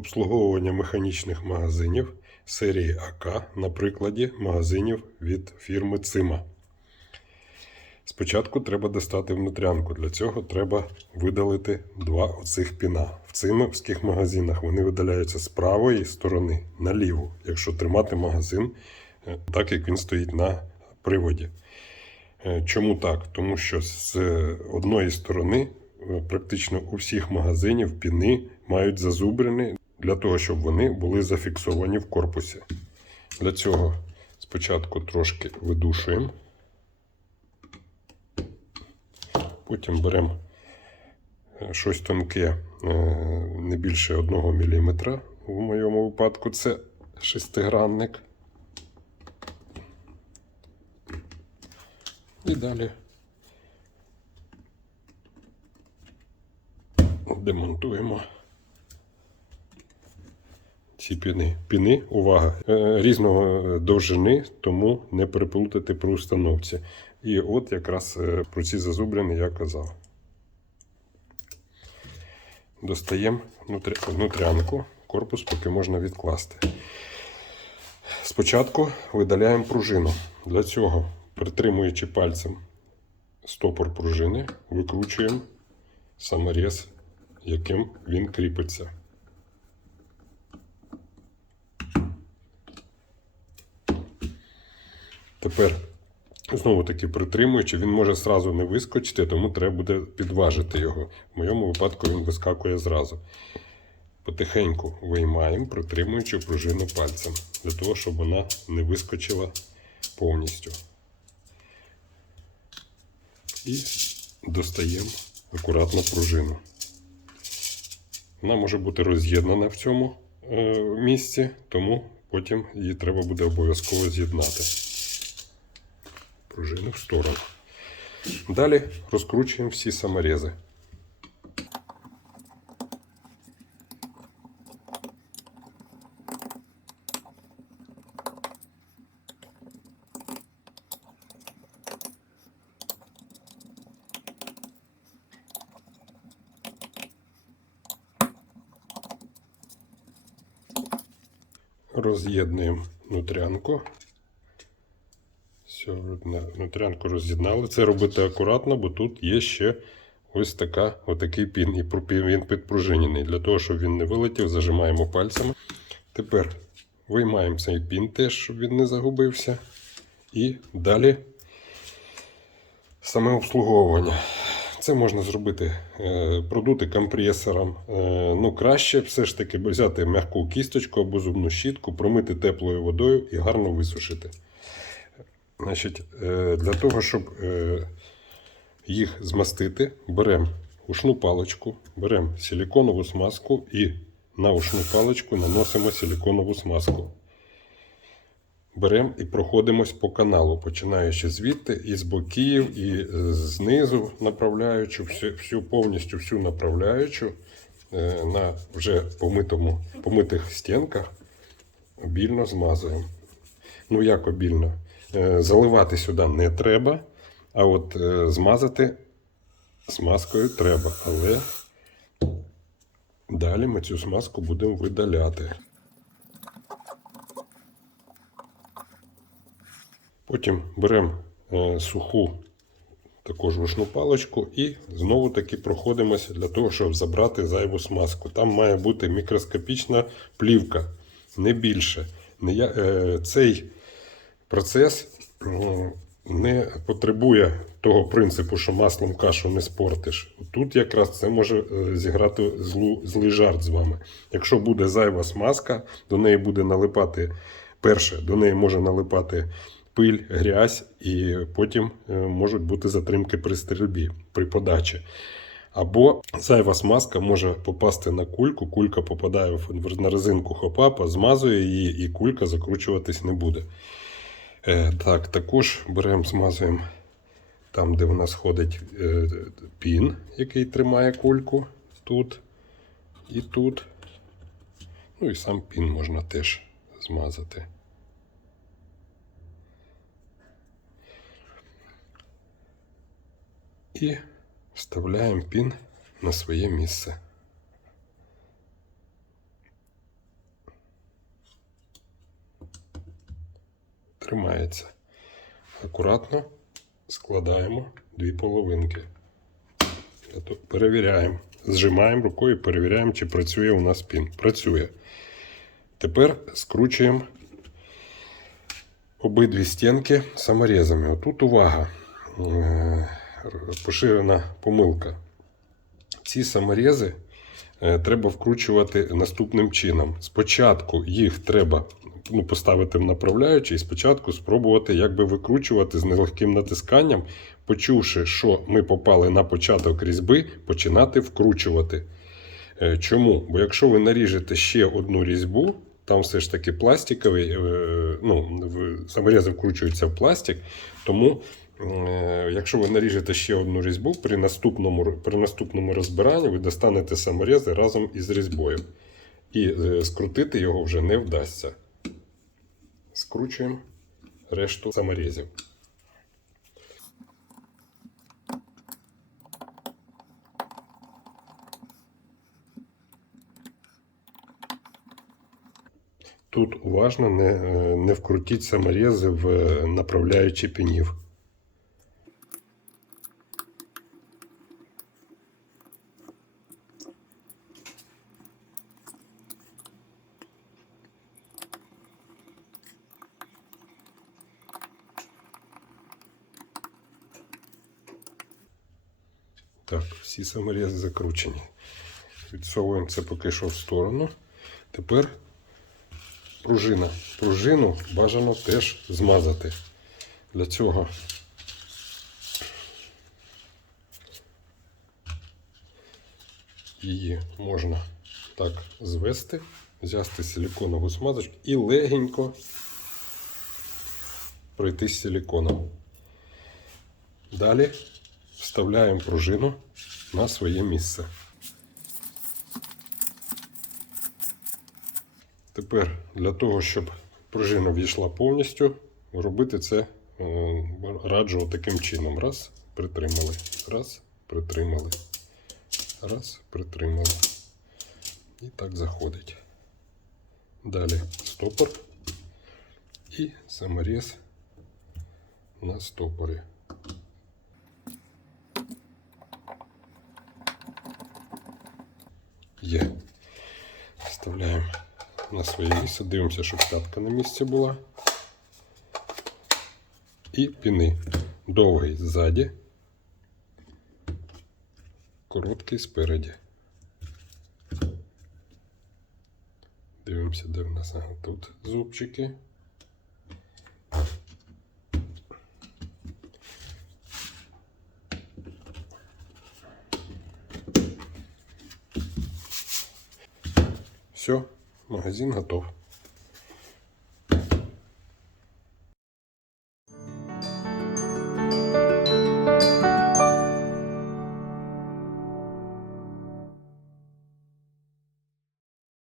обслуговування механічних магазинів серії АК на прикладі магазинів від фірми Цима. Спочатку треба достати внутрянку. Для цього треба видалити два оцих піна. В цимовських магазинах вони видаляються з правої сторони на ліву, якщо тримати магазин е, так, як він стоїть на приводі. Е, Чому так? Тому що з одної сторони е, практично у всіх магазинів піни мають зазубрені для того, щоб вони були зафіксовані в корпусі. Для цього спочатку трошки видушуємо. Потім беремо е, щось тонке, е, не більше 1 мм. У моєму випадку це шестигранник. І далі демонтуємо ці піни. Піни, увага, е, різного довжини, тому не переплутати при установці. І от якраз е, про ці зазубрини я казав. Достаємо внутрянку, корпус поки можна відкласти. Спочатку видаляємо пружину. Для цього, притримуючи пальцем стопор пружини, викручуємо саморіз, яким він кріпиться. Тепер, знову таки притримуючи, він може зразу не вискочити, тому треба буде підважити його. В моєму випадку він вискакує зразу. Потихеньку виймаємо, притримуючи пружину пальцем, для того, щоб вона не вискочила повністю. І достаємо акуратно пружину. Вона може бути роз'єднана в цьому е, місці, тому потім її треба буде обов'язково з'єднати. Пружину в сторону. Далі розкручуємо всі саморези. Роз'єднуємо внутрянку. Все, внутрянку роз'єднали. Це робити акуратно, бо тут є ще ось така, отакий пін. І він підпружинений. Для того, щоб він не вилетів, зажимаємо пальцями. Тепер виймаємо цей пін теж, щоб він не загубився. І далі саме обслуговування. Це можна зробити, е, продути компресором. Е, ну, краще все ж таки взяти м'яку кісточку або зубну щітку, промити теплою водою і гарно висушити. Значить, е, для того, щоб е, їх змастити, беремо ушну паличку, беремо силиконову смазку і на ушну паличку наносимо силиконову смазку. Беремо і проходимось по каналу, починаючи звідти, і з боків, і е, знизу направляючи, всю, повністю всю направляючу на вже помитому, помитих стінках обільно змазуємо. Ну, як обільно? Е, Заливати сюди не треба, а от е, змазати смазкою треба. Але далі ми цю смазку будемо видаляти. Потім беремо е, суху також рушну паличку і знову таки проходимося для того, щоб забрати зайву смазку. Там має бути мікроскопічна плівка, не більше. Цей процес не потребує того принципу, що маслом кашу не спортиш. Тут якраз це може е, зіграти злу, злий жарт з вами. Якщо буде зайва смазка, до неї буде налипати перше, до неї може налипати пиль, грязь, і потім е, можуть бути затримки при стрільбі, при подачі. Або зайва смазка може попасти на кульку, кулька попадає на резинку хопапа, змазує її, і кулька закручуватись не буде. Е, так, також беремо, змазуємо там, де в нас ходить е, пін, який тримає кульку, тут і тут. Ну і сам пін можна теж змазати. І вставляємо пін на своє місце. Тримається. Акуратно складаємо дві половинки. Перевіряємо. Зжимаємо рукою, перевіряємо, чи працює у нас пін. Працює. Тепер скручуємо обидві стінки саморізами. Отут увага. Е, Поширена помилка. Ці саморізи е, треба вкручувати наступним чином. Спочатку їх треба ну, поставити в направляючий, і спочатку спробувати якби викручувати з нелегким натисканням, почувши, що ми попали на початок різьби, починати вкручувати. Е, Чому? Бо якщо ви наріжете ще одну різьбу, там все ж таки пластиковий, е, ну, саморізи вкручуються в пластик, тому е, якщо ви наріжете ще одну різьбу, при наступному, при наступному розбиранні ви достанете саморізи разом із різьбою. І скрутити його вже не вдасться. Скручуємо решту саморізів. Тут уважно не, е, не вкрутіть саморізи в е, направляючі пінів. Так, всі саморізи закручені. Відсовуємо це поки що в сторону. Тепер пружина. Пружину бажано теж змазати. Для цього її можна так звести, взяти силиконову смазочку і легенько пройти з силиконом. Далі вставляємо пружину на своє місце. Тепер для того, щоб пружина війшла повністю, робити це е, раджу таким чином. Раз, притримали, раз, притримали, раз, притримали. І так заходить. Далі стопор і саморіз на стопорі. Є. Вставляємо на своє місце. Дивимося, щоб п'ятка на місці була. І піни. Довгий ззаді, короткий спереді. Дивимося, де в нас тут зубчики. Все, магазин готов.